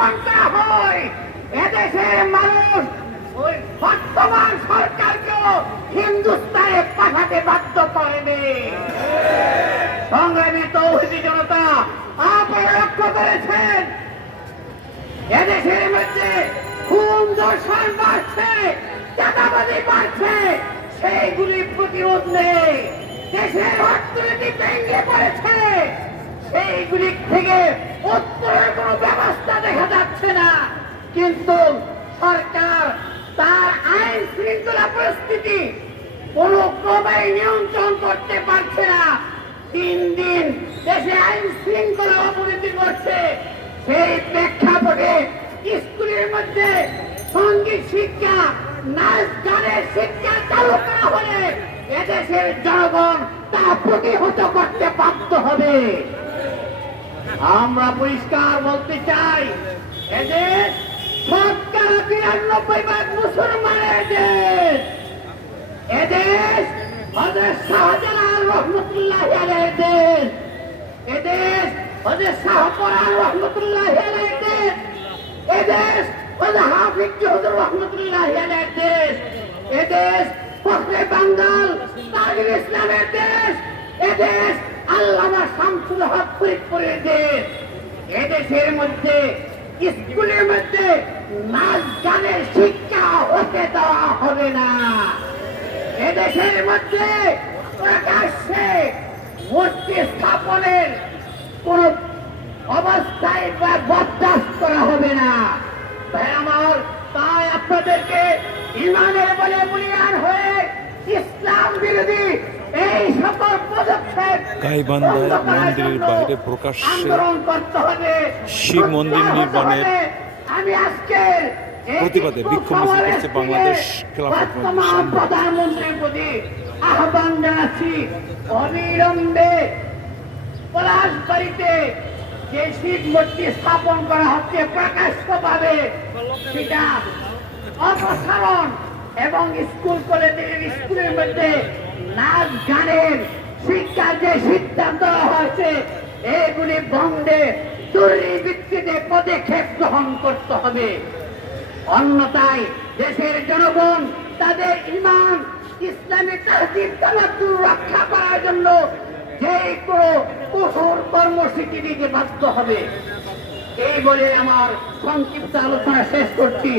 স্থাপন করা হয়, এদেশের মানুষ ওই বর্তমান সরকারকেও হিন্দুস্তানে পাঠাতে বাধ্য করবে। সংগ্রামী তৌহিদি জনতা, আপনারা লক্ষ্য করেছেন এদেশের মধ্যে খুন ধর্ষণ বাড়ছে, চাঁদাবাজি বাড়ছে, সেইগুলি প্রতিরোধ নেই। দেশের অর্থনীতি ভেঙে পড়েছে, সেইগুলি থেকে উত্তরের কোন ব্যবস্থা দেখা যাচ্ছে না। কিন্তু সরকার তার আইন শৃঙ্খলা পরিস্থিতি কোন ক্রমে নিয়ন্ত্রণ করতে পারছে না। দিন দিন দেশে আইন শৃঙ্খলা অবনতি করছে। সেই প্রেক্ষাপটে স্কুলের মধ্যে সঙ্গীত শিক্ষা, নাচ গানের শিক্ষা চালু করা হলে এদেশের জনগণ তা প্রতিহত করতে বাধ্য হবে। আমরা পরিষ্কার বলতে চাই, এদেশ 92% মুসলমানের দেশ। এদেশ হযরত শাহজালাল রহমতুল্লাহ আলাইহির দেশ। এদেশ হযরত শাহপরান রহমতুল্লাহ আলাইহির দেশ। এদেশ হযরত হাফিজ হুজুর রহমতুল্লাহ আলাইহির দেশ। এদেশ ফখরে বাঙ্গাল তাজুল ইসলামের দেশ। এদেশ আল্লামা শামসুল হক ফরিদপুরের দেশ। এদেশের মধ্যে স্কুলের মধ্যে নাচ গানের শিক্ষা হতে দেওয়া হবে না। এদেশের মধ্যে প্রকাশ্যে মূর্তি স্থাপনের কোন অবস্থায় বা বরদাস্ত করা হবে না। ভাই আমার, তাই আপনাদেরকে ইমানের বলে বলিয়ান হয়ে ইসলাম বিরোধী এই সকল পদক্ষেপ গাইবান্ধায় মন্দিরের বাইরে প্রকাশ্যে আন্দোলন করতে হবে। শিব মন্দির নির্মাণের আমি আজকে প্রতিবাদে বিক্ষোভ মিছিল করছে বাংলাদেশ খেলাফত মজলিস। প্রধানমন্ত্রীর প্রতি আহ্বান জানাচ্ছি, অবিলম্বে পলাশবাড়িতে যে শিব মূর্তি স্থাপন করা হচ্ছে প্রকাশ্যভাবে সেটা অপসারণ এবং স্কুল কলেজের স্কুলের মধ্যে নাচ গানের শিক্ষার যে সিদ্ধান্ত হয়েছে এগুলি বন্ধে জরুরি ভিত্তিতে পদক্ষেপ গ্রহণ করতে হবে। অন্যথায় দেশের জনগণ তাদের ঈমান, ইসলামী তাহজিব তামাদ্দুন রক্ষা করার জন্য যে কোনো কঠোর কর্মসূচি দিতে বাধ্য হবে। এই বলে আমার সংক্ষিপ্ত আলোচনা শেষ করছি।